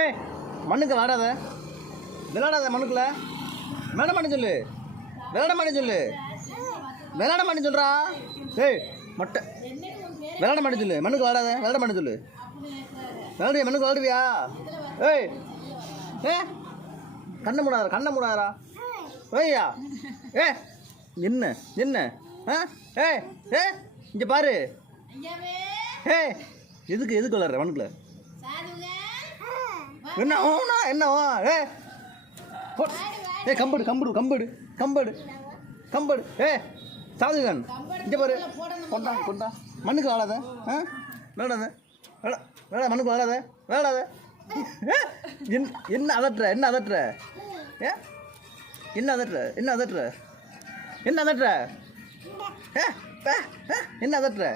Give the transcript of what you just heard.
ஏய் மண்ணுக்கு விளாடாத விளாடாத மண்ணுக்குள்ள விளாட மாட்டேன்னு சொல்லு விளாட மாட்டேன்னு சொல்லு விளாட மாட்டேன்னு சொல்கிறா. ஏய் மொட்டை விளாட மாட்டேன்னு சொல்லு மண்ணுக்கு விளாடாத விளாட மாட்டேன்னு சொல்லு விளாடுவியா மண்ணுக்கு விளாடுவியா. ஏய் ஏ கண்ணை மூடாதரா ஏய்யா. ஏ என்ன என்ன ஆ ஏ ஏ இங்கே பாரு. ஏ எதுக்கு விளாட்ற மண்ணுக்குள்ள என்ன ஓனா என்ன ஓ ஏ ஏ கம்படு கம்படு கம்படு கம்படு கம்படு. ஏ சாதுகான் இங்கே பாரு கொண்டா கொண்டா மண்ணுக்கு விளாடாத ஆ விளாடாத விளாட மண்ணுக்கு விளாடாத விளாடாத. என்ன அதட்டுற என்ன அதட்டுற ஏ என்ன அதட்டுற என்ன அதட்டுற என்ன அதட்டுற ஏ என்ன அதட்டுற